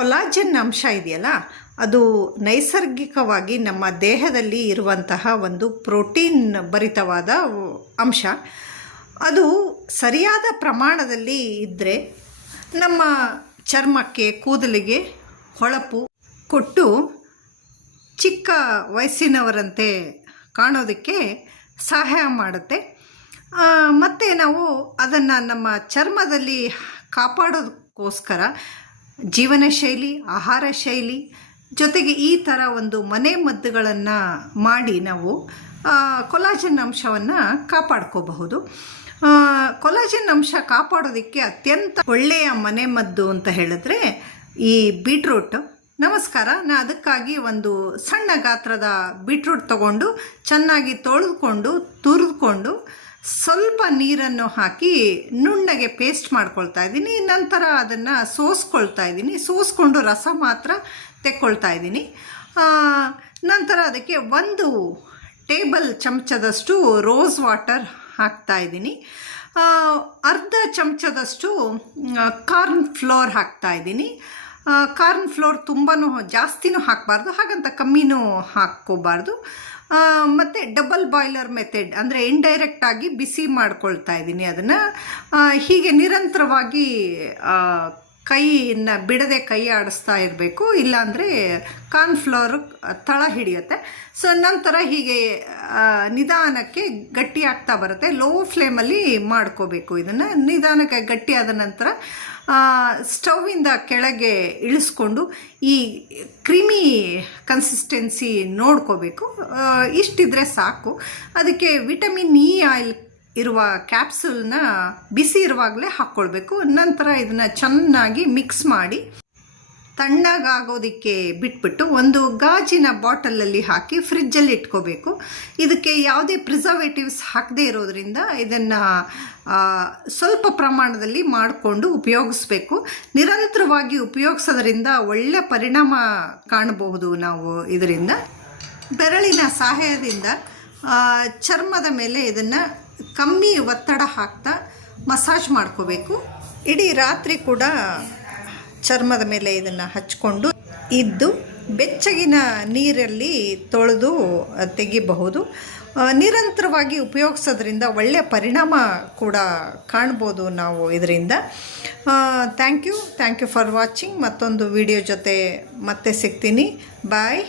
Collagen ಅಂಶ ಇದೆಯಲ್ಲ, ಅದು ನೈಸರ್ಗಿಕವಾಗಿ ನಮ್ಮ ದೇಹದಲ್ಲಿ ಇರುವಂತಹ ಒಂದು ಪ್ರೋಟೀನ್ ಭರಿತವಾದ ಅಂಶ. ಅದು ಸರಿಯಾದ ಪ್ರಮಾಣದಲ್ಲಿ ಇದ್ದರೆ ನಮ್ಮ ಚರ್ಮಕ್ಕೆ, ಕೂದಲಿಗೆ ಹೊಳಪು ಕೊಟ್ಟು ಚಿಕ್ಕ ವಯಸ್ಸಿನವರಂತೆ ಕಾಣೋದಕ್ಕೆ ಸಹಾಯ ಮಾಡುತ್ತೆ. ಮತ್ತು ನಾವು ಅದನ್ನು ನಮ್ಮ ಚರ್ಮದಲ್ಲಿ ಕಾಪಾಡೋದಕ್ಕೋಸ್ಕರ ಜೀವನ ಶೈಲಿ, ಆಹಾರ ಶೈಲಿ ಜೊತೆಗೆ ಈ ಥರ ಒಂದು ಮನೆ ಮದ್ದುಗಳನ್ನು ಮಾಡಿ ನಾವು ಕೊಲಾಜನ್ ಅಂಶವನ್ನು ಕಾಪಾಡ್ಕೋಬಹುದು. ಕೊಲಾಜನ್ ಅಂಶ ಕಾಪಾಡೋದಕ್ಕೆ ಅತ್ಯಂತ ಒಳ್ಳೆಯ ಮನೆ ಮದ್ದು ಅಂತ ಹೇಳಿದ್ರೆ ಈ ಬೀಟ್ರೂಟ್. ನಮಸ್ಕಾರ. ನಾನು ಅದಕ್ಕಾಗಿ ಒಂದು ಸಣ್ಣ ಗಾತ್ರದ ಬೀಟ್ರೂಟ್ ತಗೊಂಡು ಚೆನ್ನಾಗಿ ತೊಳೆದುಕೊಂಡು ತುರಿದುಕೊಂಡು ಸ್ವಲ್ಪ ನೀರನ್ನು ಹಾಕಿ ನುಣ್ಣಗೆ ಪೇಸ್ಟ್ ಮಾಡ್ಕೊಳ್ತಾ ಇದ್ದೀನಿ. ನಂತರ ಅದನ್ನು ಸೋಸ್ಕೊಳ್ತಾ ಇದ್ದೀನಿ. ಸೋಸ್ಕೊಂಡು ರಸ ಮಾತ್ರ ತೆಕ್ಕೊಳ್ತಾ ಇದ್ದೀನಿ. ನಂತರ ಅದಕ್ಕೆ 1 ಟೇಬಲ್ ಚಮಚದಷ್ಟು ರೋಸ್ ವಾಟರ್ ಹಾಕ್ತಾ ಇದ್ದೀನಿ. ಅರ್ಧ ಚಮಚದಷ್ಟು ಕಾರ್ನ್ ಫ್ಲೋರ್ ಹಾಕ್ತಾ ಇದ್ದೀನಿ. ಕಾರ್ನ್ ಫ್ಲೋರ್ ತುಂಬಾ ಜಾಸ್ತಿನೂ ಹಾಕಬಾರ್ದು, ಹಾಗಂತ ಕಮ್ಮಿನೂ ಹಾಕ್ಕೋಬಾರ್ದು. ಮತ್ತು ಡಬಲ್ ಬಾಯ್ಲರ್ ಮೆಥಡ್ ಅಂದರೆ ಇಂಡೈರೆಕ್ಟಾಗಿ ಬಿಸಿ ಮಾಡ್ಕೊಳ್ತಾ ಇದ್ದೀನಿ. ಅದನ್ನು ಹೀಗೆ ನಿರಂತರವಾಗಿ ಕೈಯನ್ನು ಬಿಡದೆ ಕೈ ಆಡಿಸ್ತಾ ಇರಬೇಕು, ಇಲ್ಲಾಂದರೆ ಕಾರ್ನ್ಫ್ಲೋರ್ ತಳ ಹಿಡಿಯುತ್ತೆ. ಸೊ ನಂತರ ಹೀಗೆ ನಿಧಾನಕ್ಕೆ ಗಟ್ಟಿ ಆಗ್ತಾ ಬರುತ್ತೆ. ಲೋ ಫ್ಲೇಮಲ್ಲಿ ಮಾಡ್ಕೋಬೇಕು. ಇದನ್ನು ನಿಧಾನಕ್ಕೆ ಗಟ್ಟಿಯಾದ ನಂತರ ಸ್ಟವ್ವಿಂದ ಕೆಳಗೆ ಇಳಿಸ್ಕೊಂಡು ಈ ಕ್ರೀಮಿ ಕನ್ಸಿಸ್ಟೆನ್ಸಿ ನೋಡ್ಕೋಬೇಕು. ಇಷ್ಟಿದ್ರೆ ಸಾಕು. ಅದಕ್ಕೆ ವಿಟಮಿನ್ ಇ ಆಯಿಲ್ ಇರುವ ಕ್ಯಾಪ್ಸೂಲ್ನ ಬಿಸಿ ಇರುವಾಗಲೇ ಹಾಕ್ಕೊಳ್ಬೇಕು. ನಂತರ ಇದನ್ನು ಚೆನ್ನಾಗಿ ಮಿಕ್ಸ್ ಮಾಡಿ ತಣ್ಣಗಾಗೋದಕ್ಕೆ ಬಿಟ್ಬಿಟ್ಟು ಒಂದು ಗಾಜಿನ ಬಾಟಲಲ್ಲಿ ಹಾಕಿ ಫ್ರಿಜ್ಜಲ್ಲಿ ಇಟ್ಕೋಬೇಕು. ಇದಕ್ಕೆ ಯಾವುದೇ ಪ್ರಿಸರ್ವೇಟಿವ್ಸ್ ಹಾಕದೇ ಇರೋದ್ರಿಂದ ಇದನ್ನು ಸ್ವಲ್ಪ ಪ್ರಮಾಣದಲ್ಲಿ ಮಾಡಿಕೊಂಡು ಉಪಯೋಗಿಸ್ಬೇಕು. ನಿರಂತರವಾಗಿ ಉಪಯೋಗಿಸೋದ್ರಿಂದ ಒಳ್ಳೆಯ ಪರಿಣಾಮ ಕಾಣಬಹುದು ನಾವು. ಇದರಿಂದ ಬೆರಳಿನ ಸಹಾಯದಿಂದ ಚರ್ಮದ ಮೇಲೆ ಇದನ್ನು ಕಮ್ಮಿ ಒತ್ತಡ ಹಾಕ್ತಾ ಮಸಾಜ್ ಮಾಡ್ಕೋಬೇಕು. ಇಡೀ ರಾತ್ರಿ ಕೂಡ ಚರ್ಮದ ಮೇಲೆ ಇದನ್ನು ಹಚ್ಕೊಂಡು ಇದ್ದು ಬೆಚ್ಚಗಿನ ನೀರಲ್ಲಿ ತೊಳೆದು ತೆಗಿಬಹುದು. ನಿರಂತರವಾಗಿ ಉಪಯೋಗಿಸೋದ್ರಿಂದ ಒಳ್ಳೆಯ ಪರಿಣಾಮ ಕೂಡ ಕಾಣ್ಬೋದು ನಾವು ಇದರಿಂದ. Thank you for watching. ಮತ್ತೊಂದು ವಿಡಿಯೋ ಜೊತೆ ಮತ್ತೆ ಸಿಗ್ತೀನಿ. ಬಾಯ್.